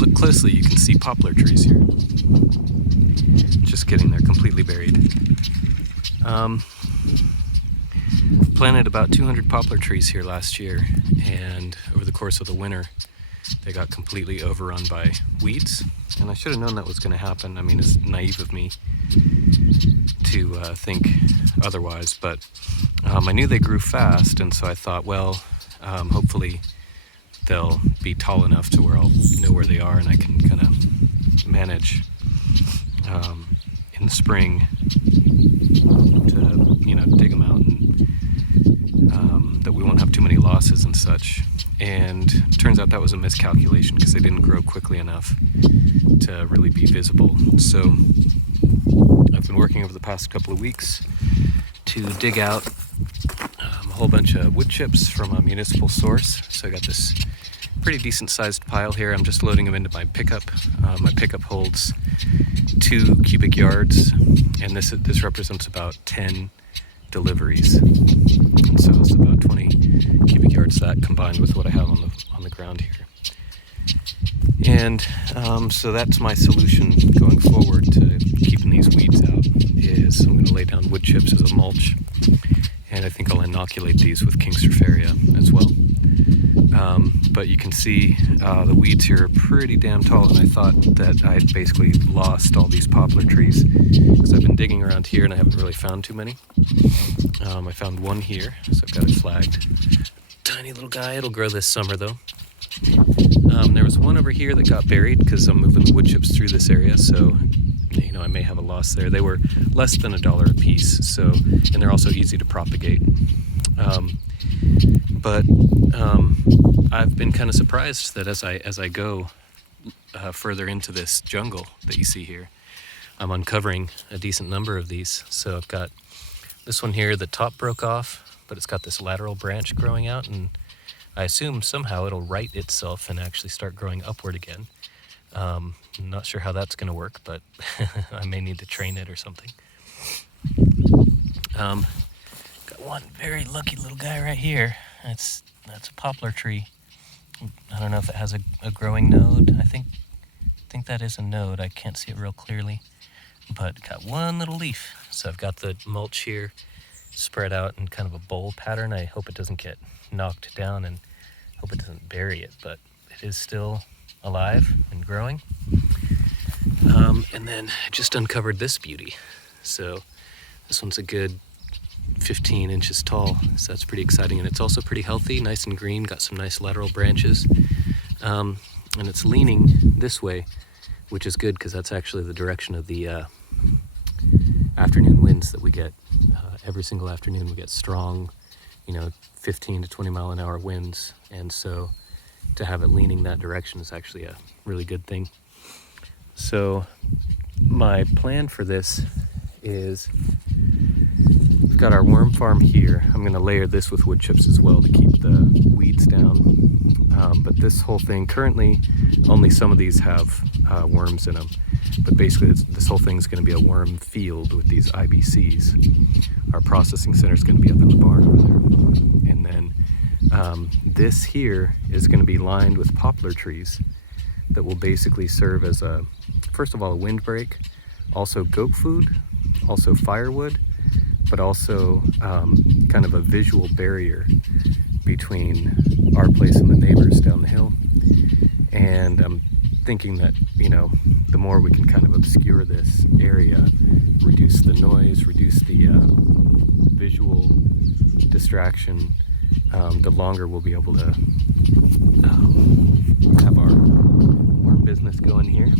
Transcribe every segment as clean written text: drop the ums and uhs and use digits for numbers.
look closely, you can see poplar trees here. Just kidding, they're completely buried. Planted about 200 poplar trees here last year, and over the course of the winter, they got completely overrun by weeds. And I should have known that was going to happen. I mean, it's naive of me to think otherwise, but I knew they grew fast, and so I thought, well, hopefully they'll be tall enough to where I'll know where they are and I can kind of manage in the spring to, you know, dig them out, and that we won't have too many losses and such. And it turns out that was a miscalculation because they didn't grow quickly enough to really be visible. So I've been working over the past couple of weeks to dig out a whole bunch of wood chips from a municipal source. So I got this pretty decent sized pile here. I'm just loading them into my pickup. My pickup holds 2 cubic yards, and this represents about 10 deliveries. And so it's about 20 cubic yards, that combined with what I have on the ground here. And so that's my solution going forward to keeping these weeds out, is I'm going to lay down wood chips as a mulch, and I think I'll inoculate these with King Cerfaria as well. But you can see the weeds here are pretty damn tall, and I thought that I had basically lost all these poplar trees because I've been digging around here and I haven't really found too many. I found one here, so I've got it flagged. Tiny little guy, it'll grow this summer though. There was one over here that got buried because I'm moving the wood chips through this area, so you know I may have a loss there. They were less than $1 a piece, so, and they're also easy to propagate. But I've been kind of surprised that as I go further into this jungle that you see here, I'm uncovering a decent number of these. So I've got this one here, the top broke off, but it's got this lateral branch growing out, and I assume somehow it'll right itself and actually start growing upward again. I'm not sure how that's going to work, but I may need to train it or something. Got one very lucky little guy right here. That's a poplar tree. I don't know if it has a growing node. I think that is a node. I can't see it real clearly, but got one little leaf. So I've got the mulch here spread out in kind of a bowl pattern. I hope it doesn't get knocked down and hope it doesn't bury it, but it is still alive and growing. And then I just uncovered this beauty. So this one's a good 15 inches tall, so that's pretty exciting, and it's also pretty healthy, nice and green, got some nice lateral branches, and it's leaning this way, which is good because that's actually the direction of the afternoon winds that we get. Every single afternoon we get strong, 15 to 20 mile an hour winds, and so to have it leaning that direction is actually a really good thing. So my plan for this is, we've got our worm farm here. I'm going to layer this with wood chips as well to keep the weeds down. But this whole thing, currently only some of these have worms in them. But basically this whole thing is going to be a worm field with these IBCs. Our processing center is going to be up in the barn over there. And then this here is going to be lined with poplar trees that will basically serve as first of all, a windbreak, also goat food, also firewood, but also kind of a visual barrier between our place and the neighbors down the hill. And I'm thinking that, the more we can kind of obscure this area, reduce the noise, reduce the visual distraction, the longer we'll be able to have our worm business going here.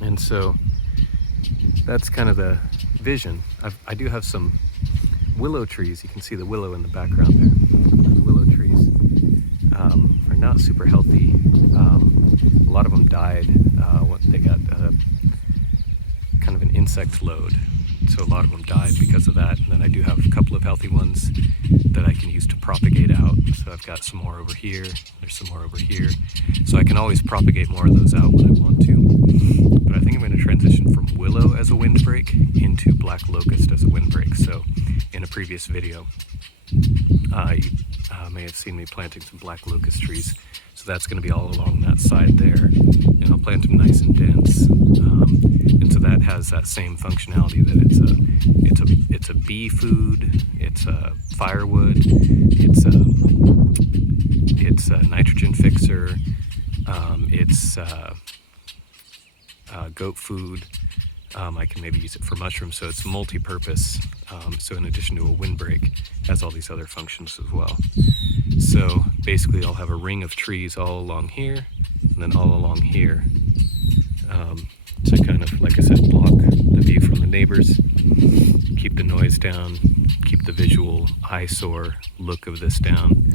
And so that's kind of the vision. I do have some willow trees. You can see the willow in the background there. The willow trees are not super healthy. A lot of them died. They got kind of an insect load, so a lot of them died because of that. And then I do have a couple of healthy ones that I can use to propagate out. So I've got some more over here. There's some more over here. So I can always propagate more of those out when I want to. But I think I'm going to transition from willow as a windbreak into black locust as a windbreak. So in a previous video, You may have seen me planting some black locust trees, so that's going to be all along that side there, and I'll plant them nice and dense. And so that has that same functionality, that it's a bee food, it's a firewood, it's a nitrogen fixer, it's goat food. I can maybe use it for mushrooms, so it's multi-purpose. So in addition to a windbreak, it has all these other functions as well. So basically I'll have a ring of trees all along here, and then all along here, to kind of, like I said, block the view from the neighbors, keep the noise down, keep the visual eyesore look of this down,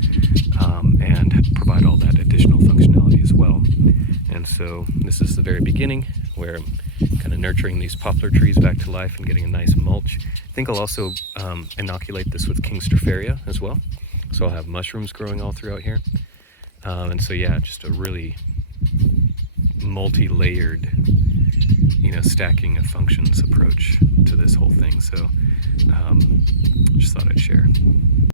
and provide all that additional functionality as well. And so this is the very beginning, where I'm kind of nurturing these poplar trees back to life and getting a nice mulch. I think I'll also inoculate this with King Stropharia as well. So I'll have mushrooms growing all throughout here. And so yeah, just a really multi-layered, stacking of functions approach to this whole thing. So just thought I'd share.